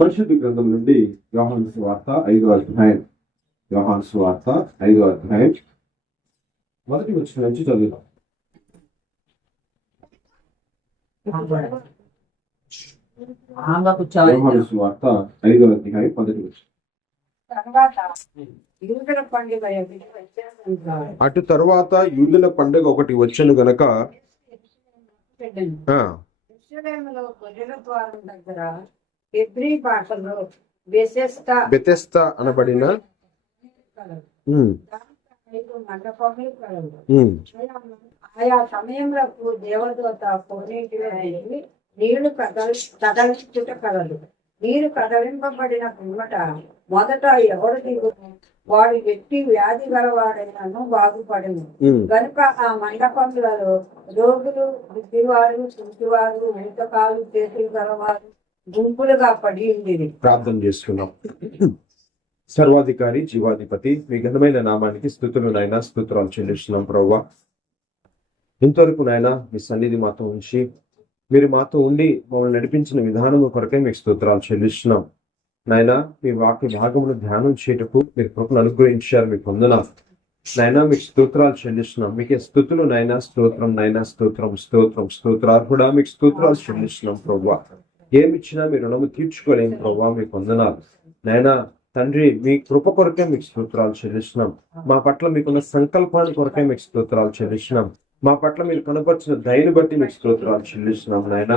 పరిశుద్ధ గ్రంథం నుండి యోహాను సువార్త 5వ అధ్యాయం. యోహాను సువార్త 5వ అధ్యాయం మొదటి వచనం నుంచి చదువుతాం. యోహాను సువార్త 5వ అధ్యాయం మొదటి వచనం. అటు తరువాత యూదుల పండుగ ఒకటి వచ్చెను గనక బెతెస్దా అనబడిన ఆయా సమయంలో దేవదూత నీళ్లు కదలించుట కలదు. నీరు కదలింపబడిన పిమ్మట మొదట ఎవడు దిగు వాడు ఎట్టి వ్యాధి గలవాడైనను బాగుపడను కనుక ఆ మండపములలో రోగులు, బుద్ధివారు, చుంటివారు, వెంటకాలు, చేతులు గలవారు గుంపులుగా పడి ఉండేది. ప్రార్థన చేసుకున్నాం. సర్వాధికారి జీవాధిపతి మీ ఘనమైన నామానికి స్తుతులు నాయన, స్తోత్రాలు చెల్లిస్తున్నాం ప్రభువా. ఇంతవరకు నాయన మీ సన్నిధి మాతో ఉంచి మీరు మాతో ఉండి మమ్మల్ని నడిపించిన విధానం కొరకే మీకు స్తోత్రాలు చెల్లిస్తున్నాం నాయన. మీ వాక్య భాగమును ధ్యానం చేయటకు మీరు కృపను అనుగ్రహించారు, మీకు వందనాలు నాయన. మీకు స్తోత్రాలు చెల్లిస్తున్నాం. మీకే స్తుతులు నాయన. స్తోత్రం నాయన, స్తోత్రం స్తోత్రం స్తోత్రాలు కూడా మీకు స్తోత్రాలు చెల్లిస్తున్నాం ప్రభువా. ఏమిచ్చినా మీరు రుణము తీర్చుకోలేము ప్రభువా, మీకు వందనాలు నాయన. తండ్రి మీ కృప కొరకే మీకు స్తోత్రాలు చెల్లిస్తున్నాం. మా పట్ల మీకున్న సంకల్పాన్ని కొరకే మీకు స్తోత్రాలు చెల్లిస్తున్నాం. మా పట్ల మీరు కనపరిచిన దయను బట్టి మీకు స్తోత్రాలు చెల్లిస్తున్నాం నాయన.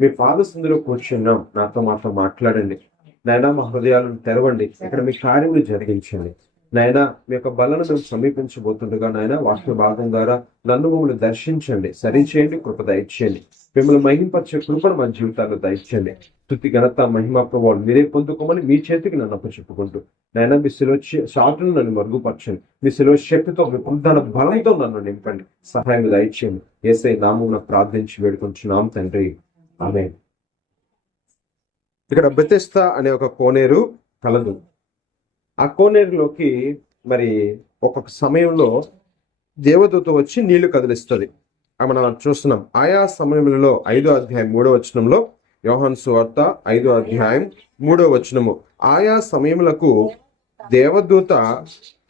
మీ పాద సందులో కూర్చున్నాం, నాతో మాట్లాడండి నాయన. మా హృదయాలను తెరవండి, ఇక్కడ మీ కార్యములు జరిగించండి నాయన. మీ యొక్క బలను మేము సమీపించబోతుండగా నాయన వాక్య భాగం ద్వారా నన్ను మమ్మల్ని దర్శించండి, సరిచేయండి, కృప దయచేయండి. మిమ్మల్ని మహింపరిచే కృపను మా జీవితాల్లో దయచేయండి. స్తుతి, ఘనత, మహిమ, ప్రభావాలు మీరే పొందుకోమని మీ చేతికి నన్ను అప్పచెప్పుకుంటూ నాయన మీ శిలువ చాటును నన్ను మరుగుపరచండి. మీ శిలువ శక్తితో, మీ పునరుద్ధాన బలంతో నన్ను నింపండి, సహాయం దయచేయండి. యేసయ్య నామమున ప్రార్థించి వేడుకొంచున్నాం తండ్రి, ఆమేన్. ఇక్కడ బెతెస్దా అనే ఒక కోనేరు కలదు. ఆ కోనేరులోకి మరి ఒక్కొక్క సమయంలో దేవదూత వచ్చి నీళ్లు కదిలిస్తుంది. మనం చూస్తున్నాం. ఆయా సమయములలో 5వ అధ్యాయం 3వ వచనంలో, యోహాను సువార్త 5వ అధ్యాయం 3వ వచనము, ఆయా సమయములకు దేవదూత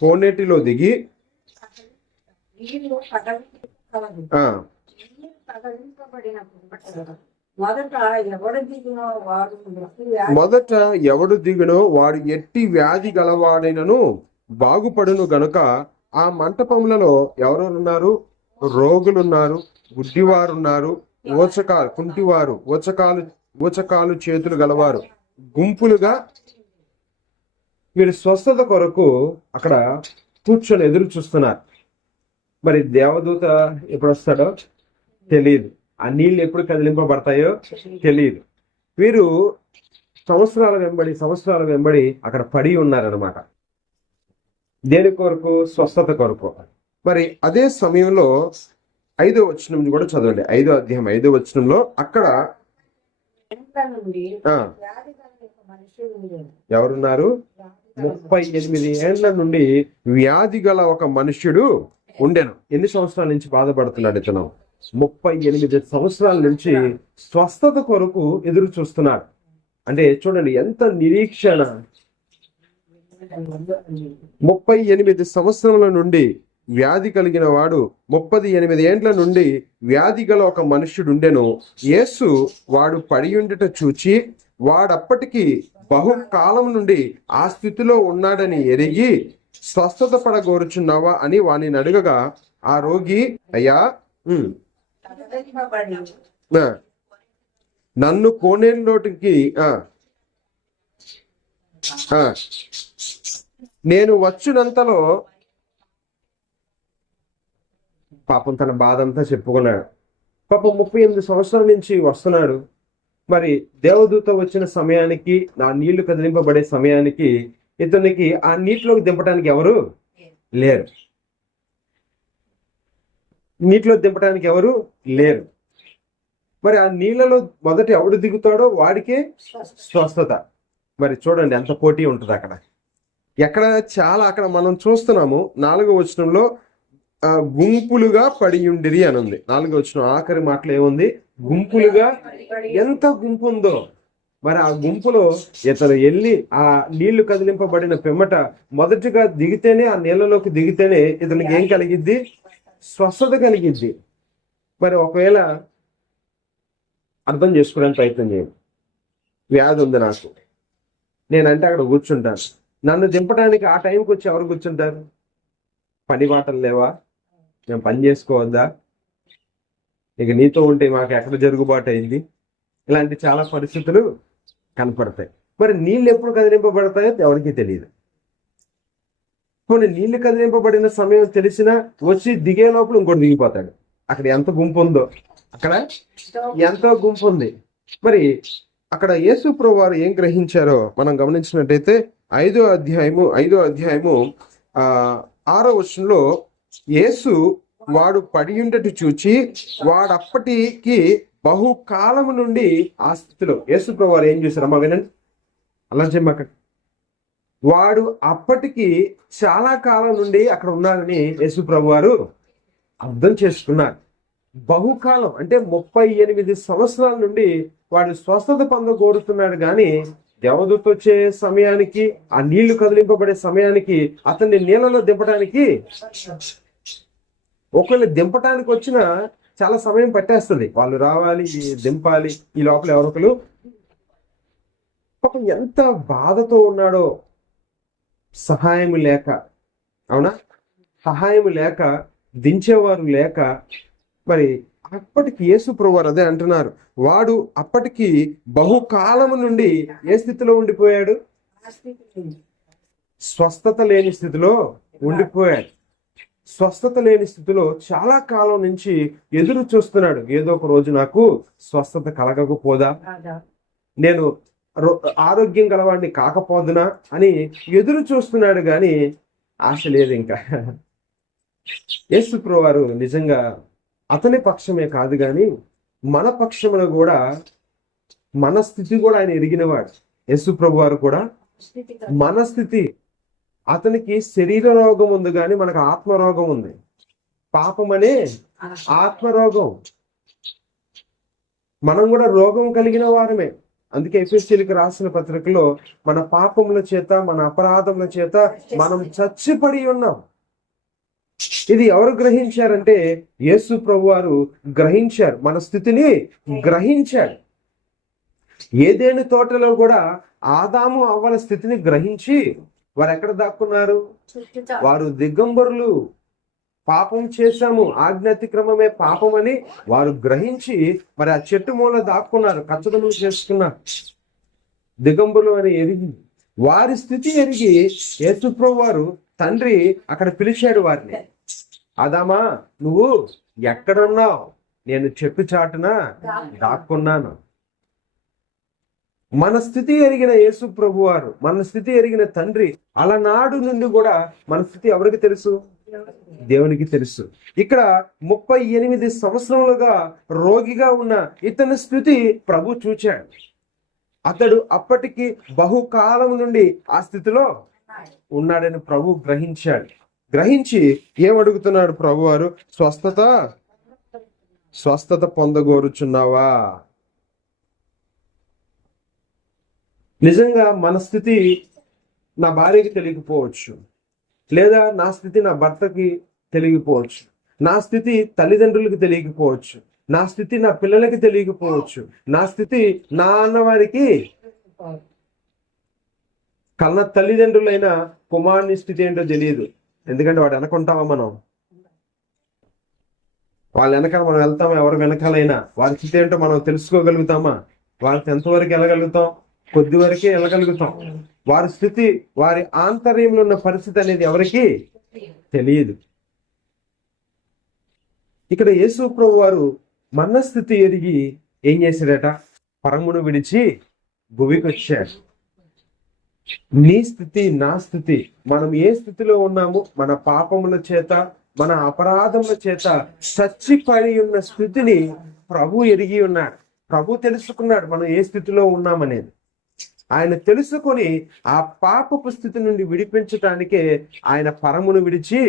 కోనేటిలో దిగి మొదట ఎవడు దిగునో వాడు ఎట్టి వ్యాధి గలవాడైనను బాగుపడును గనుక ఆ మంటపములలో ఎవరున్నారు? రోగులున్నారు, గుడ్డివారున్నారు, కుంటివారు, ఊచకాలు చేతులు గలవారు గుంపులుగా వీరు స్వస్థత కొరకు అక్కడ కూర్చొని ఎదురు చూస్తున్నారు. మరి దేవదూత ఎప్పుడు వస్తాడో తెలియదు, ఆ నీళ్ళు ఎప్పుడు కదిలింపబడతాయో తెలియదు. వీరు సంవత్సరాల వెంబడి అక్కడ పడి ఉన్నారనమాట. దేని కొరకు? స్వస్థత కొరకు. మరి అదే సమయంలో 5వ వచనం కూడా చదవండి. 5వ అధ్యాయం 5వ వచనంలో అక్కడ ఎవరున్నారు? 38 ఏళ్ల నుండి వ్యాధి గల ఒక మనుష్యుడు ఉండెను. ఎన్ని సంవత్సరాల నుంచి బాధపడుతున్నాడు ఇతను? 38 సంవత్సరాల నుంచి స్వస్థత కొరకు ఎదురు చూస్తున్నాడు. అంటే చూడండి ఎంత నిరీక్షణ. 38 సంవత్సరాల నుండి వ్యాధి కలిగిన వాడు, 38 ఏండ్ల నుండి వ్యాధి గల ఒక మనుష్యుడు ఉండెను. యేసు వాడు పడియుండుట చూచి వాడప్పటికి బహుకాలం నుండి ఆ స్థితిలో ఉన్నాడని ఎరిగి స్వస్థత పడగోరుచున్నావా అని వానిని అడగగా ఆ రోగి, అయ్యా నన్ను కోనేరులోకి నేను వచ్చినంతలో, పాపం తన బాధ అంతా చెప్పుకున్నాడు. పాపం 38 సంవత్సరాల నుంచి వస్తున్నాడు. మరి దేవదూత వచ్చిన సమయానికి, ఆ నీళ్లు కదిలింపబడే సమయానికి ఇతనికి ఆ నీటిలోకి దింపడానికి ఎవరు లేరు. మరి ఆ నీళ్ళలో మొదట ఎవడు దిగుతాడో వాడికే స్వస్థత. మరి చూడండి ఎంత పోటీ ఉంటుంది అక్కడ. అక్కడ మనం చూస్తున్నాము 4వ వచనంలో గుంపులుగా పడియుండిరి అని ఉంది. 4వ వచనం ఆఖరి మాటలు ఏముంది? గుంపులుగా. ఎంత గుంపు ఉందో! మరి ఆ గుంపులో ఇతను వెళ్ళి ఆ నీళ్లు కదిలింపబడిన పిమ్మట మొదటిగా దిగితేనే, ఆ నీళ్ళలోకి దిగితేనే ఇతనికి ఏం కలిగిద్ది? స్వస్థత కలిగిద్ది. మరి ఒకవేళ అర్థం చేసుకోవడానికి ప్రయత్నం చేయండి. వ్యాధి ఉంది నాకు, నేనంటే అక్కడ కూర్చుంటాను. నన్ను దింపడానికి ఆ టైంకి వచ్చి ఎవరు కూర్చుంటారు? పని బాటలు లేవా? నేను పని చేసుకోవద్దా? ఇక నీతో ఉంటే మాకు ఎక్కడ జరుగుబాటు అయింది? ఇలాంటి చాలా పరిస్థితులు కనపడతాయి. మరి నీళ్ళు ఎప్పుడు కదిలింపబడతాయో ఎవరికీ తెలియదు. కొన్ని నీళ్లు కదిలింపబడిన సమయం తెలిసినా వచ్చి దిగే లోపల ఇంకోటి దిగిపోతాడు. అక్కడ ఎంత గుంపు ఉందో, అక్కడ ఎంతో గుంపు ఉంది. మరి అక్కడ యేసు ప్రభువు వారు ఏం గ్రహించారో మనం గమనించినట్టయితే 5వ అధ్యాయము 6వ వచనంలో, యేసు వాడు పడి ఉండటి చూచి వాడప్పటికి బహుకాలము నుండి ఆ స్థితిలో, యేసు ప్రభువు వారు ఏం చూశారమ్మా వినండి, అలా చెప్పక, వాడు అప్పటికి చాలా కాలం నుండి అక్కడ ఉన్నారని యేసు ప్రభువు వారు అర్థం చేసుకున్నారు. బహుకాలం అంటే 38 సంవత్సరాల నుండి వాడు స్వస్థత పొందగోరుతున్నాడు. కానీ దేవదూత వచ్చే సమయానికి, ఆ నీళ్లు కదిలింపబడే సమయానికి అతన్ని నీళ్ళలో దింపడానికి, ఒకవేళ దింపడానికి వచ్చిన చాలా సమయం పట్టేస్తుంది. వాళ్ళు రావాలి, దింపాలి, ఈ లోపల ఎవరొకరు. పాపం ఎంత బాధతో ఉన్నాడో, సహాయం లేక, అవునా, సహాయం లేక, దించేవారు లేక. మరి అప్పటికి యేసు ప్రభువారు అదే అంటున్నారు, వాడు అప్పటికి బహుకాలము నుండి ఏ స్థితిలో ఉండిపోయాడు? స్వస్థత లేని స్థితిలో ఉండిపోయాడు. స్వస్థత లేని స్థితిలో చాలా కాలం నుంచి ఎదురు చూస్తున్నాడు. ఏదో ఒక రోజు నాకు స్వస్థత కలగకపోదా, నేను ఆరోగ్యం గలవాడిని కాకపోదునా అని ఎదురు చూస్తున్నాడు. కానీ ఆశ లేదు ఇంకా. యేసు ప్రభువారు నిజంగా అతని పక్షమే కాదు కానీ మన పక్షమును కూడా, మన స్థితి కూడా ఆయన ఎరిగినవాడు. యేసు ప్రభువారు కూడా మన స్థితి, అతనికి శరీర రోగం ఉంది కానీ మనకు ఆత్మరోగం ఉంది. పాపం అనే ఆత్మరోగం. మనం కూడా రోగం కలిగిన వారమే. అందుకే ఎఫెసీయులకు రాసిన పత్రికలో మన పాపముల చేత, మన అపరాధముల చేత మనం చచ్చిపడి ఉన్నాం. ఇది ఎవరు గ్రహించారంటే యేసు ప్రభువారు గ్రహించారు, మన స్థితిని గ్రహించాడు. ఏదేని తోటలో కూడా ఆదాము అవ్వల స్థితిని గ్రహించి వారు ఎక్కడ దాక్కున్నారు? వారు దిగంబరులు, పాపం చేశాము, ఆజ్ఞాతిక్రమమే పాపం అని వారు గ్రహించి మరి ఆ చెట్టు మూల దాక్కున్నారు, కచ్చదములు చేసుకున్నారు. దిగంబరులు అని ఎరిగి, వారి స్థితి ఎరిగి యేసు ప్రభువారు తండ్రి అక్కడ పిలిచాడు వారిని. ఆదామా, నువ్వు ఎక్కడున్నావు? నేను చెప్పు చాటున దాక్కున్నాను. మన స్థితి ఎరిగిన యేసు ప్రభువారు, మన స్థితి ఎరిగిన తండ్రి అలనాడు నుండి కూడా మన స్థితి ఎవరికి తెలుసు? దేవునికి తెలుసు. ఇక్కడ 38 సంవత్సరములుగా రోగిగా ఉన్న ఇతని స్థితి ప్రభు చూచాడు. అతడు అప్పటికి బహుకాలం నుండి ఆ స్థితిలో ఉన్నాడని ప్రభు గ్రహించాడు. గ్రహించి ఏమడుగుతున్నాడు ప్రభువారు? స్వస్థత పొందగోరుచున్నావా? నిజంగా మన స్థితి నా భార్యకి తెలియకపోవచ్చు, లేదా నా స్థితి నా భర్తకి తెలియకపోవచ్చు, నా స్థితి తల్లిదండ్రులకు తెలియకపోవచ్చు, నా స్థితి నా పిల్లలకి తెలియకపోవచ్చు, నా స్థితి నా అన్నవారికి, కన్న తల్లిదండ్రులైన కుమారుని స్థితి ఏంటో తెలియదు. ఎందుకంటే వాడు వెనకుంటామా మనం? వాళ్ళ వెనకాల మనం వెళ్తామా? ఎవరు వెనకాలైనా వారి స్థితి ఏంటో మనం తెలుసుకోగలుగుతామా? వాళ్ళకి ఎంతవరకు వెళ్ళగలుగుతాం? కొద్ది వరకే వెళ్ళగలుగుతాం. వారి స్థితి, వారి ఆంతర్యంలో ఉన్న పరిస్థితి అనేది ఎవరికి తెలియదు. ఇక్కడ యేసు ప్రభువారు మన స్థితి ఎరిగి ఏం చేశాడట? పరమును విడిచి భూమికి వచ్చాడు. నీ స్థితి, నా స్థితి, మనం ఏ స్థితిలో ఉన్నాము? మన పాపముల చేత, మన అపరాధముల చేత చచ్చిపడి ఉన్న స్థితిని ప్రభు ఎరిగి ఉన్నాడు. ప్రభు తెలుసుకున్నాడు మనం ఏ స్థితిలో ఉన్నామనేది. ఆయన తెలుసుకొని ఆ పాపపు స్థితి నుండి విడిపించటానికే ఆయన పరమును విడిచి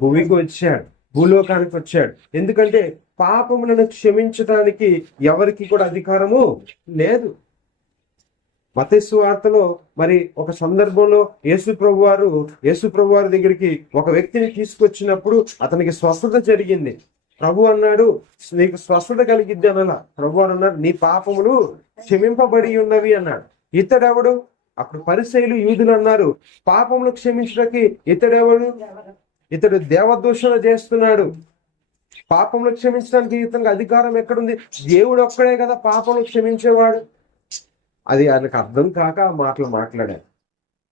భూమికి వచ్చాడు, భూలోకానికి వచ్చాడు. ఎందుకంటే పాపములను క్షమించడానికి ఎవరికి కూడా అధికారము లేదు. మత్తయి సువార్తలో మరి ఒక సందర్భంలో యేసు ప్రభు వారి దగ్గరికి ఒక వ్యక్తిని తీసుకొచ్చినప్పుడు అతనికి స్వస్థత జరిగింది. ప్రభు అన్నాడు, నీకు స్వస్థత కలిగిద్ది అనలా. ప్రభు అని అన్నాడు, నీ పాపములు క్షమింపబడి ఉన్నవి అన్నాడు. ఇతడెవడు? అప్పుడు పరిసయ్యులు యూదులు అన్నారు, పాపములు క్షమించడానికి ఇతడెవడు? ఇతడు దేవదూషణ చేస్తున్నాడు. పాపములు క్షమించడానికి ఇతనికి అధికారం ఎక్కడుంది? దేవుడు ఒక్కడే కదా పాపములు క్షమించేవాడు. అది ఆయనకు అర్థం కాక ఆ మాటలు మాట్లాడారు.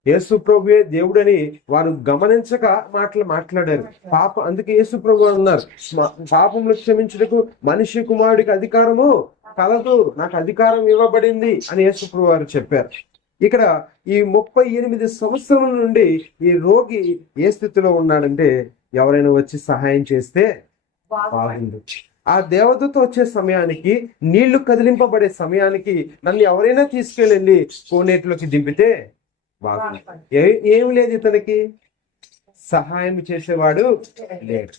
యేసు ప్రభువే దేవుడని వారు గమనించక మాట్లాడారు. అందుకే యేసు ప్రభు అన్నారు, పాపములు క్షమించుటకు మనిషి కుమారుడికి అధికారము కలదు, నాకు అధికారం ఇవ్వబడింది అని యేసు ప్రభు వారు చెప్పారు. ఇక్కడ ఈ 38 సంవత్సరాల నుండి ఈ రోగి ఏ స్థితిలో ఉన్నాడంటే, ఎవరైనా వచ్చి సహాయం చేస్తే బాగుంది. ఆ దేవదూత వచ్చే సమయానికి, నీళ్లు కదిలింపబడే సమయానికి నన్ను ఎవరైనా తీసుకెళ్ళి కోనేటిలోకి దింపితే బాగుంది. ఏమి లేదు, ఇతనికి సహాయం చేసేవాడు లేడు.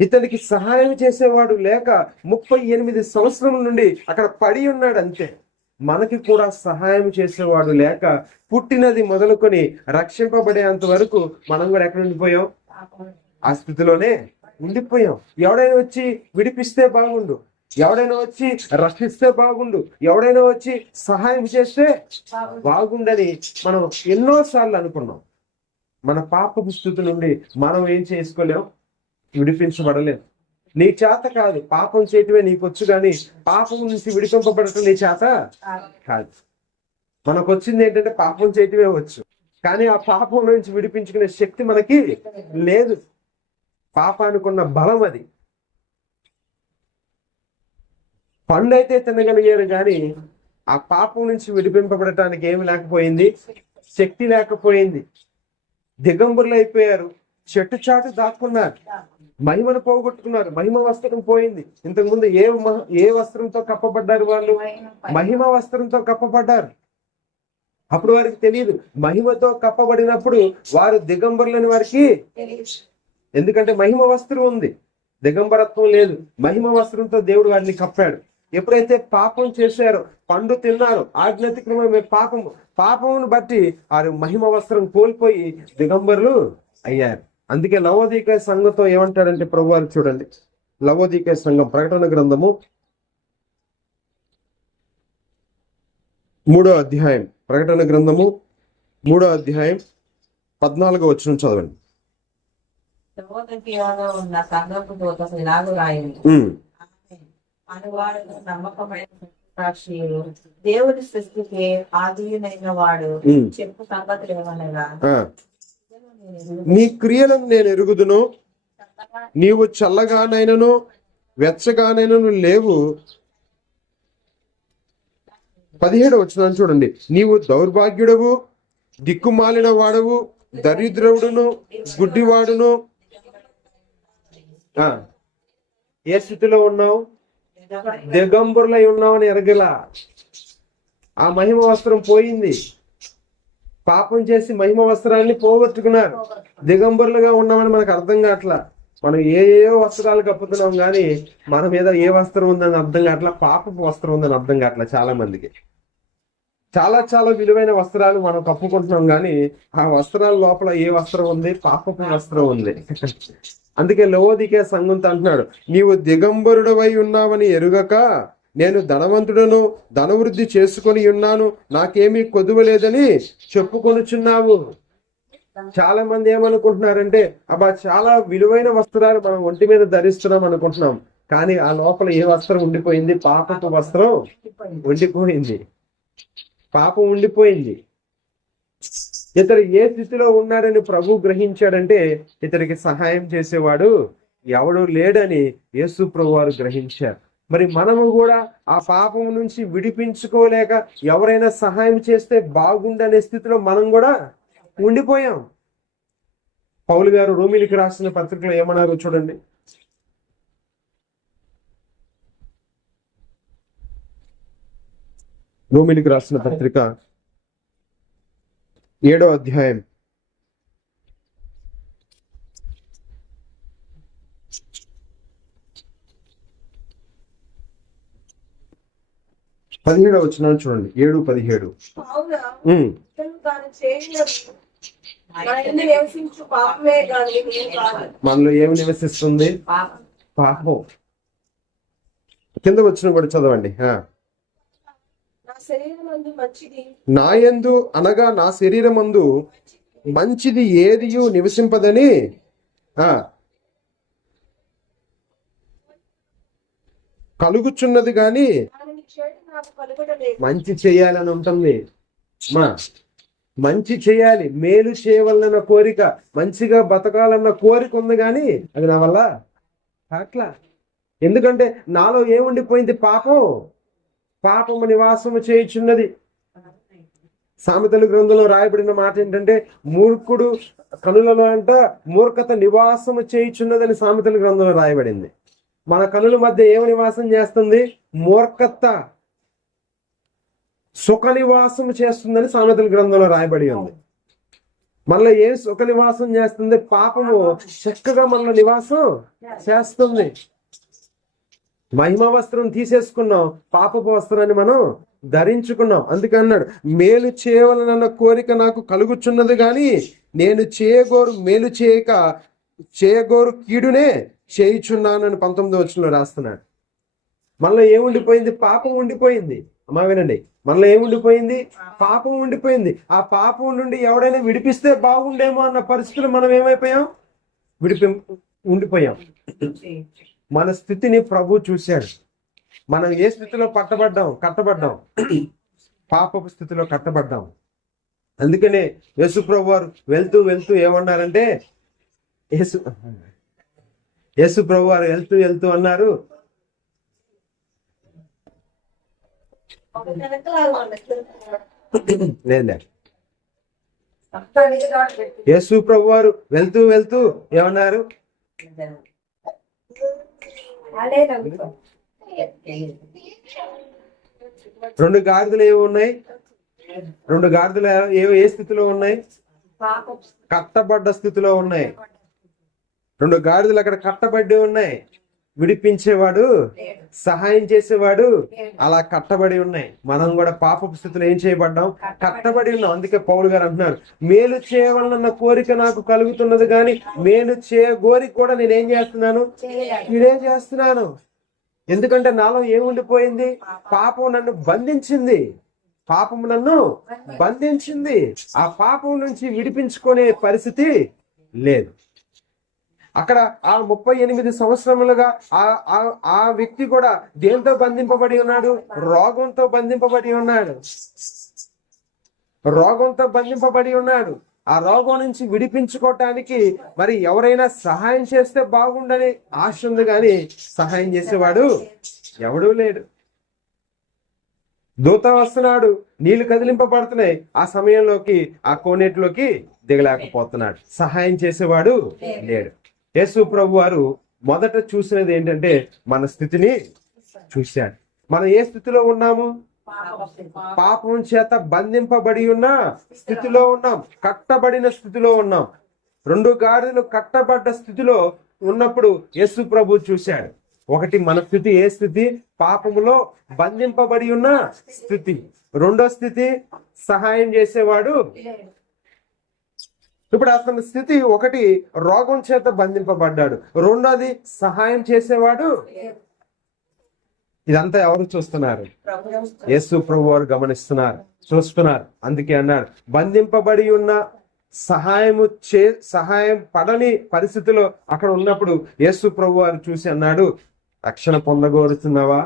ఇతనికి సహాయం చేసేవాడు లేక 38 సంవత్సరం నుండి అక్కడ పడి ఉన్నాడు అంతే. మనకి కూడా సహాయం చేసేవాడు లేక పుట్టినది మొదలుకొని రక్షింపబడేంత వరకు మనం కూడా ఎక్కడ ఉండిపోయాం? ఆ స్థితిలోనే ఉండిపోయాం. ఎవడైనా వచ్చి విడిపిస్తే బాగుండు, ఎవడైనా వచ్చి రక్షిస్తే బాగుండు, ఎవడైనా వచ్చి సహాయం చేస్తే బాగుండని మనం ఎన్నోసార్లు అనుకున్నాం. మన పాపపు స్థితి నుండి మనం ఏం చేసుకోలేం, విడిపించబడలేం. నీ చేత కాదు, పాపం చేయటమే నీకు వచ్చు, కానీ పాపం నుంచి విడిపింపబడటం నీ చేత కాదు. మనకు వచ్చింది ఏంటంటే పాపం చేయటమే వచ్చు, కానీ ఆ పాపం నుంచి విడిపించుకునే శక్తి మనకి లేదు. పాపానికున్న బలం అది. పండు అయితే తినగలిగారు, కానీ ఆ పాపం నుంచి విడిపింపబడటానికి ఏమి లేకపోయింది, శక్తి లేకపోయింది. దిగంబరులు అయిపోయారు, చెట్టు చాటు దాక్కున్నారు, మహిమను పోగొట్టుకున్నారు, మహిమ వస్త్రం పోయింది. ఇంతకుముందు ఏ వస్త్రంతో కప్పబడ్డారు? వాళ్ళు మహిమ వస్త్రంతో కప్పబడ్డారు. అప్పుడు వారికి తెలియదు. మహిమతో కప్పబడినప్పుడు వారు దిగంబరులని వారికి, ఎందుకంటే మహిమ వస్త్రం ఉంది, దిగంబరత్వం లేదు. మహిమ వస్త్రంతో దేవుడు వారిని కప్పాడు. ఎప్పుడైతే పాపం చేశారో, పండు తిన్నారు, ఆజ్ఞాతిక్రమమే పాపమును బట్టి వారు మహిమ వస్త్రం కోల్పోయి దిగంబరులు అయ్యారు. అందుకే లవోదికయ సంఘంతో ఏమంటాడంటే ప్రభువారు, చూడండి, లవోదికయ సంఘం ప్రకటన గ్రంథము 3వ అధ్యాయం, ప్రకటన గ్రంథము 3వ అధ్యాయం 14వ వచనం చదవండి. ఉన్న సంఘపు దూత ఇలాగు రాయింది, అనువాడు నమ్మకమైన సాక్షియుడు, దేవుని సృష్టికి ఆదియునైన వాడు చెప్పు సంగతులు ఏమనగా, నీ క్రియలను నేను ఎరుగుదును, నీవు చల్లగానైనను వెచ్చగానైనను లేవు. 17వ వచనం చూడండి, నీవు దౌర్భాగ్యుడవు, దిక్కుమాలిన వాడవు, దరిద్రుడును, గుడ్డివాడును. ఏ స్థితిలో ఉన్నావు? దిగంబరులై ఉన్నావని ఎరగలా. ఆ మహిమ వస్త్రం పోయింది. పాపం చేసి మహిమ వస్త్రాన్ని పోగొట్టుకున్నారు. దిగంబరులుగా ఉన్నామని మనకు అర్థం కావట్లా. మనం ఏ వస్త్రాలు కప్పుతున్నాం, కానీ మన మీద ఏ వస్త్రం ఉందని అర్థం కావట్లా, పాపపు వస్త్రం ఉందని అర్థం కావట్లా. చాలా మందికి చాలా విలువైన వస్త్రాలు మనం కప్పుకుంటున్నాం, కానీ ఆ వస్త్రాల లోపల ఏ వస్త్రం ఉంది? పాపపు వస్త్రం ఉంది. అందుకే లవోదికయ సంఘంతో అంటున్నాడు, నీవు దిగంబరుడవై ఉన్నావని ఎరుగక నేను ధనవంతుడను, ధనవృద్ధి చేసుకొని ఉన్నాను, నాకేమీ కొదువలేదని చెప్పుకొనుచున్నావు. చాలా మంది ఏమనుకుంటున్నారంటే, అబ్బా చాలా విలువైన వస్త్రాలు మనం ఒంటి మీద ధరిస్తున్నాం అనుకుంటున్నాం, కానీ ఆ లోపల ఏ వస్త్రం ఉండిపోయింది? పాపపు వస్త్రం ఉండిపోయింది, పాపం ఉండిపోయింది. ఇతడు ఏ స్థితిలో ఉన్నాడని ప్రభు గ్రహించాడంటే, ఇతడికి సహాయం చేసేవాడు ఎవడు లేడని యేసు ప్రభు వారు గ్రహించారు. మరి మనము కూడా ఆ పాపం నుంచి విడిపించుకోలేక ఎవరైనా సహాయం చేస్తే బాగుండనే స్థితిలో మనం కూడా ఉండిపోయాం. పౌలు గారు రోమిలికి రాసిన పత్రికలో ఏమన్నారో చూడండి. రోమిలికి రాసిన పత్రిక 7వ అధ్యాయం 7వ 17వ వచనం చూడండి, 7:17. కావున ఇతడు తాను చేయనిది నా యందు నివసించు పాపమే గాని నేను కాదు. మనలో ఏమి నివసిస్తుంది? పాపం. పాపం. కింద వచ్చిన కూడా చదవండి. నా శరీరమందు మంచిది నా యందు అనగా నా శరీరమందు మంచిది ఏదియు నివసింపదని కలుగుచున్నది గాని దానిని చేటు నాకు కలుగడలేదు. మంచి చేయాలని ఉంటుంది. మంచి చేయాలి, మేలు చేయవలన కోరిక, మంచిగా బతకాలన్న కోరిక ఉంది కానీ అది నా వల్ల అట్లా. ఎందుకంటే నాలో ఏముండిపోయింది? పాపము నివాసము చేయుచున్నది. సామెతల గ్రంథంలో రాయబడిన మాట ఏంటంటే, మూర్ఖుడు కనులలో మూర్ఖత నివాసము చేయుచున్నదని సామెతల గ్రంథంలో రాయబడింది. మన కనుల మధ్య ఏమి నివాసం చేస్తుంది? మూర్ఖత సుఖ నివాసం చేస్తుందని సామెతల గ్రంథంలో రాయబడి ఉంది. మనలో ఏం సుఖ నివాసం చేస్తుంది? పాపము చక్కగా మనలో నివాసం చేస్తుంది. మహిమ వస్త్రం తీసేసుకున్నాం, పాపపు వస్త్రాన్ని మనం ధరించుకున్నాం. అందుకే అన్నాడు, మేలు చేయవలనన్న కోరిక నాకు కలుగుచున్నది గాని నేను మేలు చేయగోరు కీడునే చేయుచున్నానని 19వ వచనంలో రాస్తున్నాడు. మనలో ఏముండిపోయింది? పాపం ఉండిపోయింది. అమ్మా వినండి, మనలో ఏముండిపోయింది? పాపం ఉండిపోయింది. ఆ పాపం నుండి ఎవడైనా విడిపిస్తే బాగుండేమో అన్న పరిస్థితులు మనం ఏమైపోయాం? ఉండిపోయాం. మన స్థితిని ప్రభు చూశాడు. మనం ఏ స్థితిలో కట్టబడ్డాం? పాపపు స్థితిలో కట్టబడ్డాం. అందుకనే యేసు ప్రభు వారు వెళ్తూ ఏమన్నారంటే, యేసు ప్రభు వారు వెళ్తూ అన్నారు, లేదా యేసు ప్రభు వారు వెళ్తూ ఏమన్నారు? రెండు గాడిదలు ఏవి ఉన్నాయి? రెండు గాడిదలు ఏ స్థితిలో ఉన్నాయి? కట్టబడ్డ స్థితిలో ఉన్నాయి. రెండు గాడిదలు అక్కడ కట్టబడి ఉన్నాయి. విడిపించేవాడు, సహాయం చేసేవాడు అలా కట్టబడి ఉన్నాయి. మనం కూడా పాపపు స్థితిలో ఏం చేయబడ్డాం? కట్టబడి ఉన్నాం. అందుకే పౌలు గారు అంటున్నారు, మేలు చేయవలనన్న కోరిక నాకు కలుగుతున్నది కానీ మేలు చేయగోరి కూడా నేనేం చేస్తున్నాను? ఇదేం చేస్తున్నాను. ఎందుకంటే నాలో ఏముండిపోయింది? పాపం నన్ను బంధించింది. ఆ పాపం నుంచి విడిపించుకునే పరిస్థితి లేదు. అక్కడ ఆ 38 సంవత్సరములుగా ఆ వ్యక్తి కూడా దేంతో బంధింపబడి ఉన్నాడు? రోగంతో బంధింపబడి ఉన్నాడు. ఆ రోగం నుంచి విడిపించుకోవటానికి మరి ఎవరైనా సహాయం చేస్తే బాగుండని ఆశ ఉంది కానీ సహాయం చేసేవాడు ఎవడూ లేడు. దూత వస్తున్నాడు, నీళ్లు కదిలింపబడుతున్నాయి, ఆ సమయంలోకి ఆ కోనేటిలోకి దిగలేకపోతున్నాడు. సహాయం చేసేవాడు లేడు. యేసు ప్రభు వారు మొదట చూసినది ఏంటంటే మన స్థితిని చూశాడు. మనం ఏ స్థితిలో ఉన్నాము? పాపం చేత బంధింపబడి ఉన్న స్థితిలో ఉన్నాం, కట్టబడిన స్థితిలో ఉన్నాం. రెండు గాడిదలు కట్టబడ్డ స్థితిలో ఉన్నప్పుడు యేసు ప్రభు చూశాడు. ఒకటి మన స్థితి ఏ స్థితి? పాపములో బంధింపబడి ఉన్న స్థితి. రెండో స్థితి సహాయం చేసేవాడు. ఇప్పుడు అతని స్థితి ఒకటి రోగం చేత బంధింపబడ్డాడు, రెండోది సహాయం చేసేవాడు. ఇదంతా ఎవరు చూస్తున్నారు? యేసు ప్రభు వారు చూస్తున్నారు. అందుకే అన్నాడు, బంధింపబడి ఉన్న సహాయం పడని పరిస్థితిలో అక్కడ ఉన్నప్పుడు యేసు ప్రభు వారు చూసి అన్నాడు, రక్షణ పొందగోరుచున్నావా?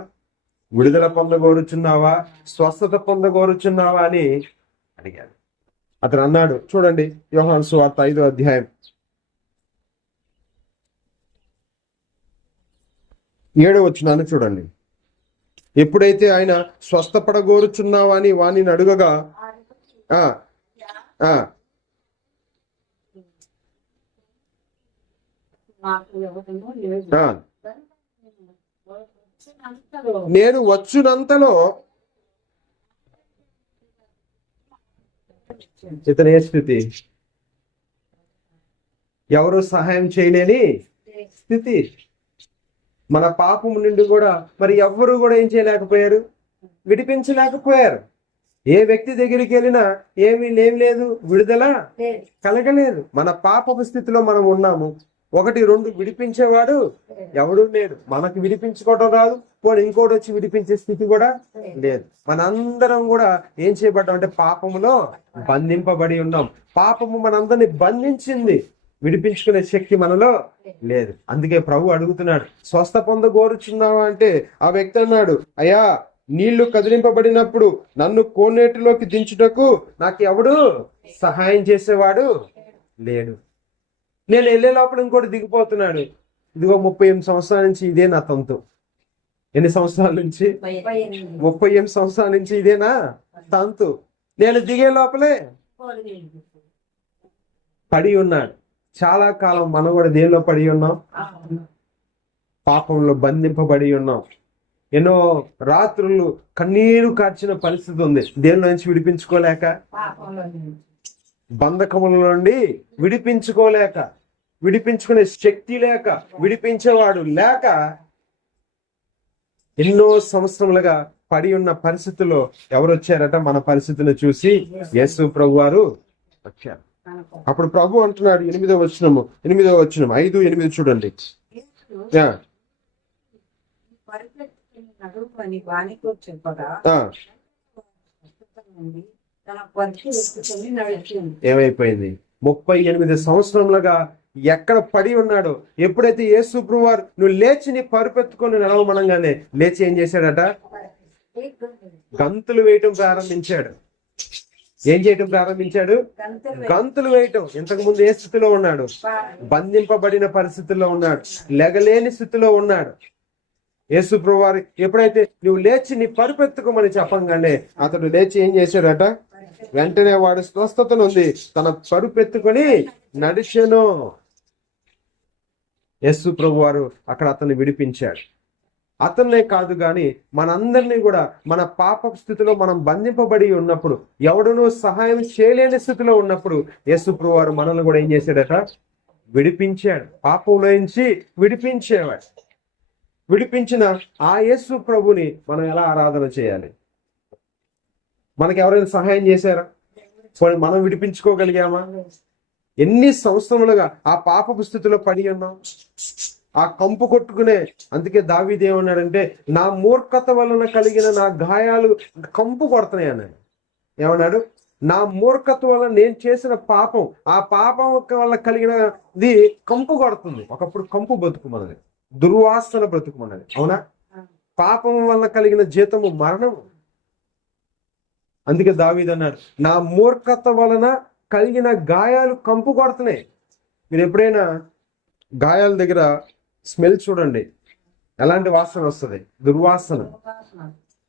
విడుదల పొందగోరుచున్నావా? స్వస్థత పొందగోరుచున్నావా అని అడిగాడు. అతను అన్నాడు, చూడండి యోహాను సువార్త 5వ అధ్యాయం 7వ వచనాన్ని చూడండి. ఎప్పుడైతే ఆయన స్వస్థపడగోరుచున్నావా అని వాణ్ణి అడుగగా నేను వచ్చునంతలో ఇతని స్థితి ఎవరు సహాయం చేయలేని స్థితి. మన పాపం నుండి కూడా మరి ఎవ్వరు కూడా ఏం చేయలేకపోయారు? విడిపించలేకపోయారు. ఏ వ్యక్తి దగ్గరికి వెళ్ళినా ఏమీ లేదు, విడుదల కలగలేదు. మన పాపపు స్థితిలో మనం ఉన్నాము. 1, 2 విడిపించేవాడు ఎవడూ లేడు. మనకు విడిపించుకోవటం రాదు, పోనీ ఇంకోటి వచ్చి విడిపించే స్థితి కూడా లేదు. మనందరం కూడా ఏం చేయబడ్డాం అంటే పాపములో బంధింపబడి ఉన్నాం. పాపము మనందరిని బంధించింది, విడిపించుకునే శక్తి మనలో లేదు. అందుకే ప్రభు అడుగుతున్నాడు, స్వస్థ పొందగోరుచున్నావా అంటే ఆ వ్యక్తి అన్నాడు, అయ్యా నీళ్లు కదిలింపబడినప్పుడు నన్ను కోనేటిలోకి దించుటకు నాకు ఎవడు సహాయం చేసేవాడు లేడు. నేను వెళ్ళే లోపల ఇంకోటి దిగిపోతున్నాడు. ఇదిగో 38 సంవత్సరాల నుంచి ఇదే నా తంతు. ఎన్ని సంవత్సరాల నుంచి? 38 సంవత్సరాల నుంచి ఇదేనా తంతు. నేను దిగే లోపలే పడి ఉన్నాడు. చాలా కాలం మనం కూడా దేనిలో పడి ఉన్నాం? పాపంలో బంధింపబడి ఉన్నాం. ఎన్నో రాత్రులు కన్నీరు కార్చిన పరిస్థితి ఉంది. దేనిలో నుంచి విడిపించుకోలేక, బంధకముల నుండి విడిపించుకోలేక, విడిపించుకునే శక్తి లేక, విడిపించేవాడు లేక ఎన్నో సంవత్సరములుగా పడి ఉన్న పరిస్థితుల్లో ఎవరు వచ్చారట? మన పరిస్థితిని చూసి యేసు ప్రభు వారు వచ్చారు. అప్పుడు ప్రభు అంటున్నాడు 8వ వచనం 5:8 చూడండి. ఏమైపోయింది? 38 సంవత్సరములుగా ఎక్కడ పడి ఉన్నాడో, ఎప్పుడైతే యేసు ప్రభువు వారు నువ్వు లేచి నీ పరుపెత్తుకొని నడవమనగానే లేచి ఏం చేశాడట? గంతులు వేయటం ప్రారంభించాడు. ఏం చేయటం ప్రారంభించాడు? గంతులు వేయటం. ఇంతకు ముందు ఏ స్థితిలో ఉన్నాడు? బంధింపబడిన పరిస్థితుల్లో ఉన్నాడు, లెగలేని స్థితిలో ఉన్నాడు. యేసు ప్రభువు వారు ఎప్పుడైతే నువ్వు లేచి నీ పరుపెత్తుకోమని చెప్పంగానే అతడు లేచి ఏం చేశాడట? వెంటనే వాడు స్వస్థత నుండి తన పరుపెత్తుకొని నడిచెను. యేసు ప్రభువు వారు అక్కడ అతన్ని విడిపించాడు. అతన్నే కాదు గాని మనందరినీ కూడా మన పాప స్థితిలో మనం బంధింపబడి ఉన్నప్పుడు, ఎవడునూ సహాయం చేయలేని స్థితిలో ఉన్నప్పుడు యేసు ప్రభువు వారు మనల్ని కూడా ఏం చేశాడట? విడిపించాడు. పాపంలో నుంచి విడిపించేవాడు. విడిపించిన ఆ యేసు ప్రభుని మనం ఎలా ఆరాధన చేయాలి? మనకి ఎవరైనా సహాయం చేశారా? మనం విడిపించుకోగలిగామా? ఎన్ని సంవత్సరములుగా ఆ పాపపు స్థితిలో పడి ఉన్నాం, ఆ కంపు కొట్టుకునే. అందుకే దావీదు ఏమన్నాడంటే, నా మూర్ఖత వలన కలిగిన నా గాయాలు కంపు కొడుతున్నాయి అన్నాడు. ఏమన్నాడు? నా మూర్ఖత వల్ల నేను చేసిన పాపం, ఆ పాపం వల్ల కలిగినది కంపు కొడుతుంది. ఒకప్పుడు కంపు బ్రతుకు మనది, దుర్వాసన బ్రతుకు మనది. అవునా? పాపం వల్ల కలిగిన జీతము మరణము. అందుకే దావీదు అన్నాడు, నా మూర్ఖత వలన కలిగిన గాయాలు కంపు కొడుతున్నాయి. మీరు ఎప్పుడైనా గాయాల దగ్గర స్మెల్ చూడండి, ఎలాంటి వాసన వస్తుంది? దుర్వాసన.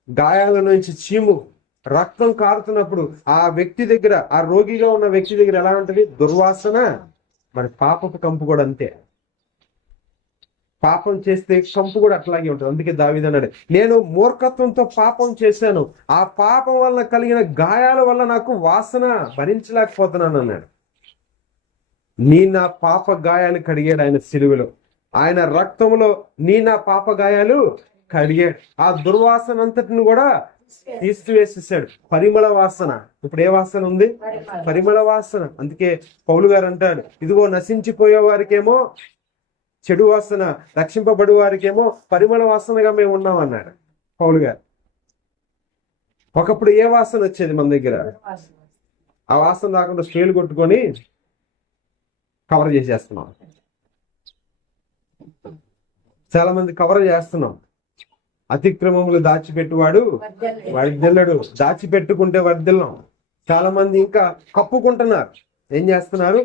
గాయాల నుంచి చీము, రక్తం కారుతున్నప్పుడు ఆ వ్యక్తి దగ్గర, ఆ రోగిగా ఉన్న వ్యక్తి దగ్గర ఎలా ఉంటుంది? దుర్వాసన. మరి పాపపు కంపు కూడా అంతే. పాపం చేస్తే కంపు కూడా అట్లాగే ఉంటుంది. అందుకే దావీదు అన్నాడు, నేను మూర్ఖత్వంతో పాపం చేశాను, ఆ పాపం వల్ల కలిగిన గాయాల వల్ల నాకు వాసన భరించలేకపోతున్నాను అన్నాడు. నా పాప గాయాలు కడిగాడు ఆయన సిలువలో. ఆయన రక్తంలో నా పాప గాయాలు కడిగాడు. ఆ దుర్వాసన అంతటిని కూడా తీసివేసేసాడు. పరిమళ వాసన. ఇప్పుడు ఏ వాసన ఉంది? పరిమళ వాసన. అందుకే పౌలు గారు అంటాడు, ఇదిగో నశించిపోయే వారికేమో చెడు వాసన, రక్షింపబడి వారికేమో పరిమళ వాసనగా మేము ఉన్నాం అన్నాడు పౌలు గారు. ఒకప్పుడు ఏ వాసన వచ్చేది మన దగ్గర? ఆ వాసన రాకుండా స్టేలు కొట్టుకొని కవర్ చేసేస్తున్నాం. చాలా మంది కవర్ చేస్తున్నాం. అతిక్రమములు దాచిపెట్టువాడు వర్ధిల్లడు, దాచిపెట్టుకుంటే వర్ధిల్లం. చాలా మంది ఇంకా కప్పుకుంటున్నారు. ఏం చేస్తున్నారు?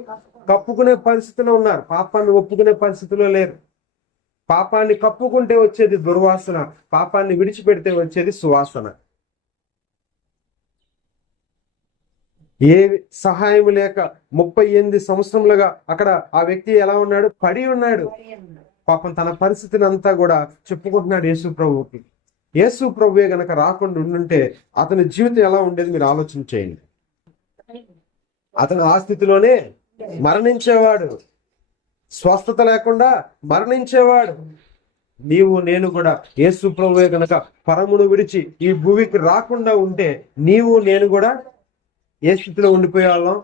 కప్పుకునే పరిస్థితిలో ఉన్నారు, పాపాన్ని ఒప్పుకునే పరిస్థితిలో లేరు. పాపాన్ని కప్పుకుంటే వచ్చేది దుర్వాసన, పాపాన్ని విడిచిపెడితే వచ్చేది సువాసన. ఏ సహాయం లేక 38 సంవత్సరములుగా అక్కడ ఆ వ్యక్తి ఎలా ఉన్నాడు? పడి ఉన్నాడు. పాపం తన పరిస్థితిని అంతా కూడా చెప్పుకుంటున్నాడు యేసు ప్రభువుకి. యేసు ప్రభువే గనక రాకుండా ఉండుంటే అతని జీవితం ఎలా ఉండేది మీరు ఆలోచన చేయండి. అతను ఆ స్థితిలోనే మరణించేవాడు, స్వస్థత లేకుండా మరణించేవాడు. నీవు నేను కూడా యేసు ప్రభువే గనక పరమును విడిచి ఈ భూమికి రాకుండా ఉంటే నీవు నేను కూడా ఏ స్థితిలో ఉండిపోయే వాళ్ళం?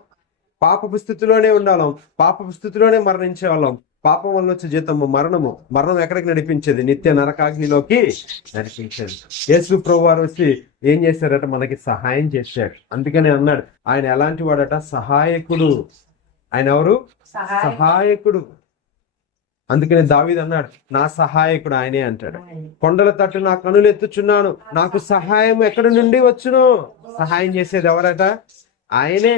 పాపపు స్థితిలోనే ఉండాలం, పాపపు స్థితిలోనే మరణించే వాళ్ళం. పాపం వల్ల వచ్చే జీతము మరణము. మరణం ఎక్కడికి నడిపించేది? నిత్య నరకాగ్నిలోకి నడిపించేది. యేసు ప్రభు వారు వచ్చి ఏం చేశారట? మనకి సహాయం చేశాడు. అందుకని అన్నాడు ఆయన ఎలాంటి వాడట? సహాయకుడు. ఆయన ఎవరు? సహాయకుడు. అందుకని దావీదు అన్నాడు నా సహాయకుడు ఆయనే అంటాడు. కొండల తట్టు నా కనులు ఎత్తుచున్నాను, నాకు సహాయం ఎక్కడి నుండి వచ్చును? సహాయం చేసేది ఎవరట? ఆయనే.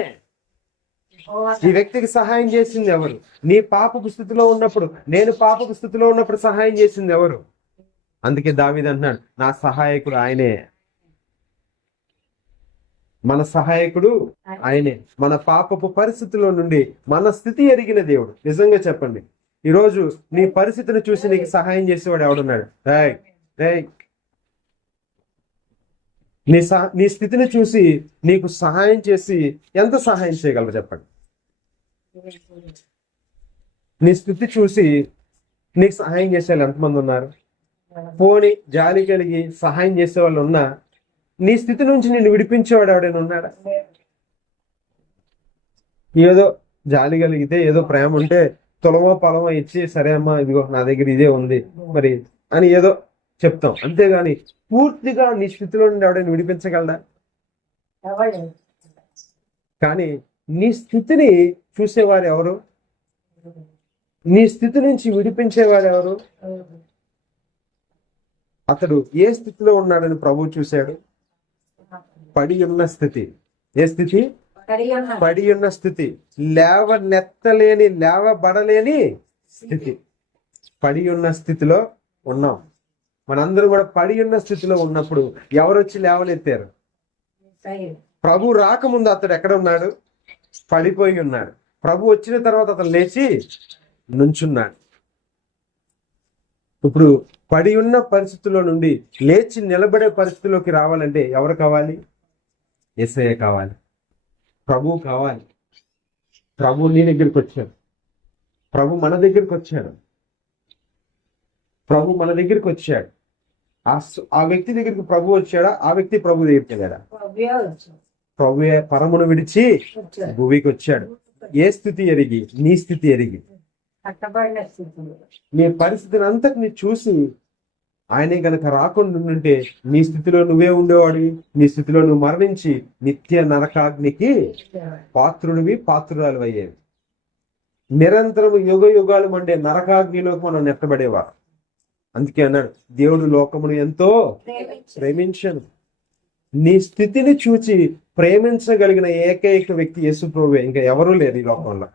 ఈ వ్యక్తికి సహాయం చేసింది ఎవరు? నీ పాపపు స్థితిలో ఉన్నప్పుడు, నేను పాపపు స్థితిలో ఉన్నప్పుడు సహాయం చేసింది ఎవరు? అందుకే దావీదు అంటున్నాడు నా సహాయకుడు ఆయనే. మన సహాయకుడు ఆయనే. మన పాపపు పరిస్థితిలో నుండి మన స్థితి ఎరిగిన దేవుడు. నిజంగా చెప్పండి, ఈరోజు నీ పరిస్థితిని చూసి నీకు సహాయం చేసేవాడు ఎవడున్నాడు? నీ స్థితిని చూసి నీకు సహాయం చేసి ఎంత సహాయం చేయగలరు చెప్పండి? నీ స్థితి చూసి నీకు సహాయం చేసేవాళ్ళు ఎంతమంది ఉన్నారు? పోని జాలి కలిగి సహాయం చేసే వాళ్ళు ఉన్నా నీ స్థితి నుంచి నిన్ను విడిపించేవాడు ఎవడైనా ఉన్నాడా? ఏదో జాలి కలిగితే, ఏదో ప్రేమ ఉంటే తులమో పొలమో ఇచ్చి సరే అమ్మా ఇదిగో నా దగ్గర ఇదే ఉంది మరి అని ఏదో చెప్తాం. అంతేగాని పూర్తిగా నీ స్థితిలో నుండి ఎవడైనా విడిపించగలడా? కానీ నీ స్థితిని చూసేవారు ఎవరు? నీ స్థితి నుంచి విడిపించేవాడు ఎవరు? అతడు ఏ స్థితిలో ఉన్నాడని ప్రభువు చూశాడు? పడి ఉన్న స్థితి. ఏ స్థితి? పడి ఉన్న స్థితి. లేవనెత్తలేని, లేవబడలేని స్థితి. పడి ఉన్న స్థితిలో ఉన్నాం. మనందరూ కూడా పడి ఉన్న స్థితిలో ఉన్నప్పుడు ఎవరు వచ్చి లేవనెత్తారు? ప్రభు రాకముందు అతడు ఎక్కడ ఉన్నాడు? పడిపోయి ఉన్నాడు. ప్రభు వచ్చిన తర్వాత అతను లేచి నుంచున్నాడు. ఇప్పుడు పడి ఉన్న పరిస్థితుల్లో నుండి లేచి నిలబడే పరిస్థితిలోకి రావాలంటే ఎవరు కావాలి? యేసయ్య కావాలి, ప్రభు కావాలి. ప్రభు నీ దగ్గరికి వచ్చాడు, ప్రభు మన దగ్గరికి వచ్చాడు, ప్రభు మన దగ్గరికి వచ్చాడు. ఆ వ్యక్తి దగ్గరికి ప్రభు వచ్చాడా? ఆ వ్యక్తి ప్రభు దగ్గరికి వెళ్ళాడా? ప్రభువే పరమును విడిచి భూమికి వచ్చాడు. ఏ స్థితి ఎరిగి? నీ స్థితి ఎరిగి. నీ పరిస్థితిని అంతటిని చూసి ఆయనే గనక రాకుండా ఉంటే నీ స్థితిలో నువ్వే ఉండేవాడివి. నీ స్థితిలో నువ్వు మరణించి నిత్య నరకాగ్నికి పాత్రుడివి, పాత్రురాలు అయ్యేవి. నిరంతరం యుగ యుగాలు మండే నరకాగ్నిలోకి మనం నెట్టబడేవారు. అందుకే అన్నాడు దేవుడు లోకమును ఎంతో ప్రేమించను. నీ స్థితిని చూచి ప్రేమించగలిగిన ఏకైక వ్యక్తి యేసు ప్రభువే. ఇంకా ఎవరూ లేరు ఈ లోకంలో.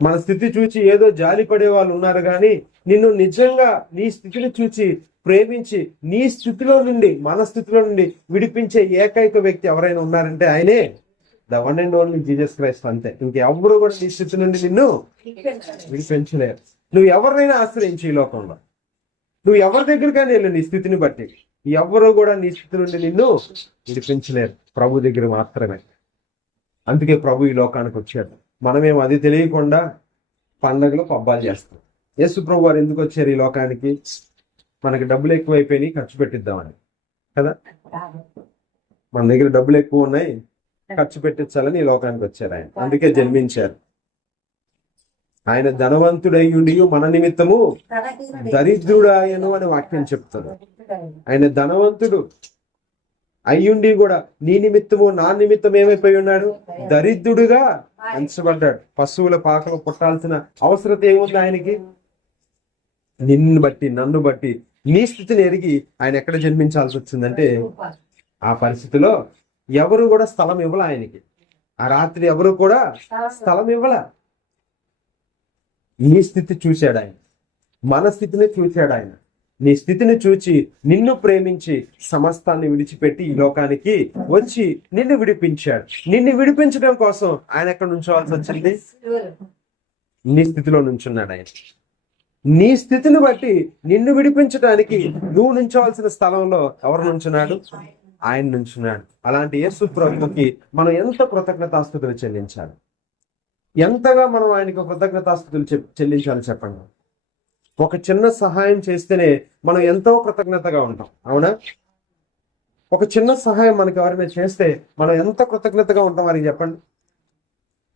మన స్థితి చూచి ఏదో జాలి పడే వాళ్ళు ఉన్నారు కానీ నిన్ను నిజంగా నీ స్థితిని చూచి ప్రేమించి నీ స్థితిలో నుండి, మన స్థితిలో నుండి విడిపించే ఏకైక వ్యక్తి ఎవరైనా ఉన్నారంటే ఆయనే, the one and only Jesus Christ. అంతే. ఇంకెవరు కూడా నీ స్థితి నుండి నిన్ను విడిపించలేరు. నువ్వు ఎవరినైనా ఆశ్రయించు ఈ లోకంలో, నువ్వు ఎవరి దగ్గరికైనా వెళ్ళు, నీ స్థితిని బట్టి ఎవరు కూడా నీ స్థితి నుండి నిన్ను విడిపించలేరు. ప్రభు దగ్గర మాత్రమే. అందుకే ప్రభు ఈ లోకానికి వచ్చాడు. మనమేమో అది తెలియకుండా పండగలు పబ్బాలు చేస్తాం. యేసు ప్రభు వారు ఎందుకు వచ్చారు ఈ లోకానికి? మనకి డబ్బులు ఎక్కువైపోయినాయి, ఖర్చు పెట్టిద్దామని కదా. మన దగ్గర డబ్బులు ఎక్కువ ఉన్నాయి, ఖర్చు పెట్టించాలని ఈ లోకానికి వచ్చారు ఆయన. అందుకే జన్మించారు. ఆయన ధనవంతుడై ఉండి మన నిమిత్తము దరిద్రుడాయను అని వాక్యం చెప్తాడు. ఆయన ధనవంతుడు అయ్యుండి కూడా నీ నిమిత్తము నా నిమిత్తం ఏమైపోయి ఉన్నాడు? దరిద్రుడుగా ఎంచబడ్డాడు. పశువుల పాకలు పుట్టాల్సిన అవసరం ఏముంది ఆయనకి? నిన్ను బట్టి, నన్ను బట్టి, నీ స్థితిని ఎరిగి ఆయన ఎక్కడ జన్మించాల్సి వచ్చిందంటే ఆ పరిస్థితిలో ఎవరు కూడా స్థలం ఇవ్వాల ఆయనకి. ఆ రాత్రి ఎవరు కూడా స్థలం ఇవ్వాల. నీ స్థితి చూశాడు ఆయన, మన స్థితిని చూశాడు ఆయన. నీ స్థితిని చూచి నిన్ను ప్రేమించి సమస్తాన్ని విడిచిపెట్టి ఈ లోకానికి వచ్చి నిన్ను విడిపించాడు. నిన్ను విడిపించడం కోసం ఆయన ఎక్కడ నుంచోవాల్సి వచ్చింది? నీ స్థితిలో నుంచున్నాడు ఆయన. నీ స్థితిని బట్టి నిన్ను విడిపించడానికి నువ్వు నుంచోవాల్సిన స్థలంలో ఎవరు నుంచున్నాడు? ఆయన నుంచున్నాడు. అలాంటి యేసు ప్రభువుకి మనం ఎంత కృతజ్ఞతాస్తుతులు చెల్లించాలి? ఎంతగా మనం ఆయనకు కృతజ్ఞతాస్తుతులు చెల్లించాలి చెప్పండి. ఒక చిన్న సహాయం చేస్తేనే మనం ఎంతో కృతజ్ఞతగా ఉంటాం, అవునా? ఒక చిన్న సహాయం మనకి ఎవరైనా చేస్తే మనం ఎంత కృతజ్ఞతగా ఉంటాం వారికి చెప్పండి.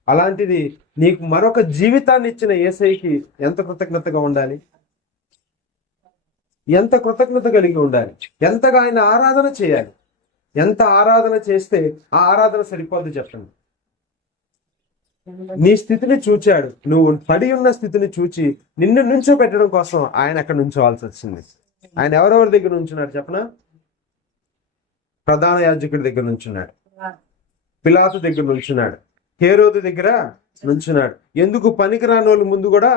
అలాంటిది నీకు మరొక జీవితాన్ని ఇచ్చిన యేసయ్యకి ఎంత కృతజ్ఞతగా ఉండాలి, ఎంత కృతజ్ఞత కలిగి ఉండాలి, ఎంతగా ఆయన ఆరాధన చేయాలి. ఎంత ఆరాధన చేస్తే ఆ ఆరాధన సరిపోద్ది చెప్పండి. నీ స్థితిని చూచాడు, నువ్వు పడి ఉన్న స్థితిని చూచి నిన్ను నుంచో పెట్టడం కోసం ఆయన అక్కడ నుంచోవాల్సి వచ్చింది. ఆయన ఎవరెవరి దగ్గర నుంచున్నాడు చెప్పనా? ప్రధాన యాజకుడి దగ్గర నుంచున్నాడు, పిలాతు దగ్గర నుంచున్నాడు, హేరోదు దగ్గర నుంచున్నాడు. ఎందుకు పనికిరాని వాళ్ళు ముందు కూడా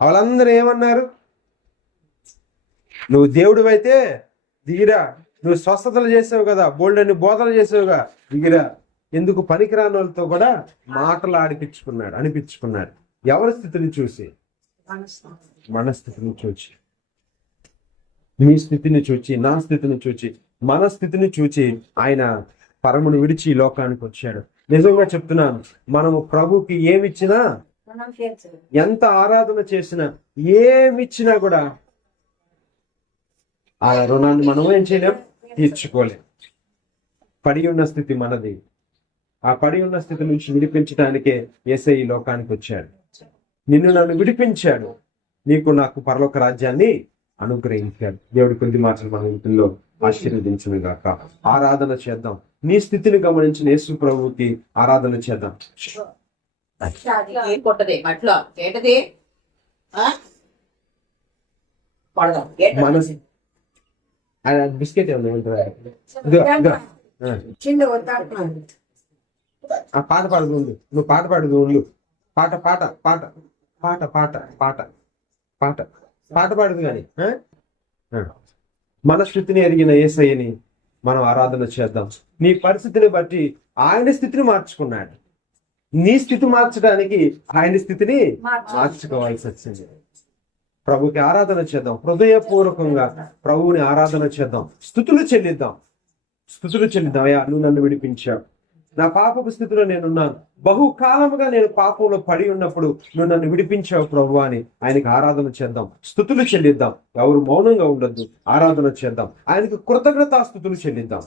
వాళ్ళందరూ ఏమన్నారు? నువ్వు దేవుడివైతే దిగిరా, నువ్వు స్వస్థతలు చేసావు కదా, బోల్డ్ అని బోధలు చేసావుగా, దిగిరా. ఎందుకు పనికిరాని వాళ్ళతో కూడా మాటలు అనిపించుకున్నాడు. ఎవరి స్థితిని చూసి? మన స్థితిని చూచి, నీ స్థితిని చూచి, నా స్థితిని చూచి, మన స్థితిని చూచి ఆయన పరమును విడిచి ఈ లోకానికి వచ్చాడు. నిజంగా చెప్తున్నాను, మనము ప్రభుకి ఏమిచ్చినా, ఎంత ఆరాధన చేసినా, ఏమిచ్చినా కూడా ఆ రుణాన్ని మనం ఏం చేయలేం, తీర్చుకోలేం. పడి ఉన్న స్థితి మనది. ఆ పడి ఉన్న స్థితి నుంచి విడిపించడానికే యేసయ్య ఈ లోకానికి వచ్చాడు. నిన్ను నన్ను విడిపించాడు, నీకు నాకు పరలోక రాజ్యాన్ని అనుగ్రహించాడు. దేవుడి కొద్ది మాటలు మన ఇంట్లో ఆశీర్వదించును గాక. ఆరాధన చేద్దాం. నీ స్థితిని గమనించిన యేసు ప్రభువుకి ఆరాధన చేద్దాం. బిస్కెట్ ఆ పాట పాడుతూ ఉండు, నువ్వు పాట పాడుతూ ఉండు. పాట పాట పాట పాట పాట పాట పాట పాట పాడుతూ కానీ మన స్థితిని ఎరిగిన యేసయ్యని మనం ఆరాధన చేద్దాం. నీ పరిస్థితిని బట్టి ఆయన స్థితిని మార్చుకున్నాడు. నీ స్థితి మార్చడానికి ఆయన స్థితిని మార్చుకోవాల్సి వచ్చింది. ప్రభుకి ఆరాధన చేద్దాం. హృదయపూర్వకంగా ప్రభువుని ఆరాధన చేద్దాం. స్తుతులు చెల్లిద్దాం. అయ్యా, నువ్వు నన్ను విడిపించావు. నా పాపపు స్థితిలో నేనున్నాను. బహుకాలముగా నేను పాపంలో పడి ఉన్నప్పుడు నువ్వు నన్ను విడిపించావు ప్రభు అని ఆయనకి ఆరాధన చేద్దాం. స్తుతులు చెల్లిద్దాం. ఎవరు మౌనంగా ఉండొద్దు, ఆరాధన చేద్దాం. ఆయనకు కృతజ్ఞతాస్తుతులు చెల్లిద్దాం.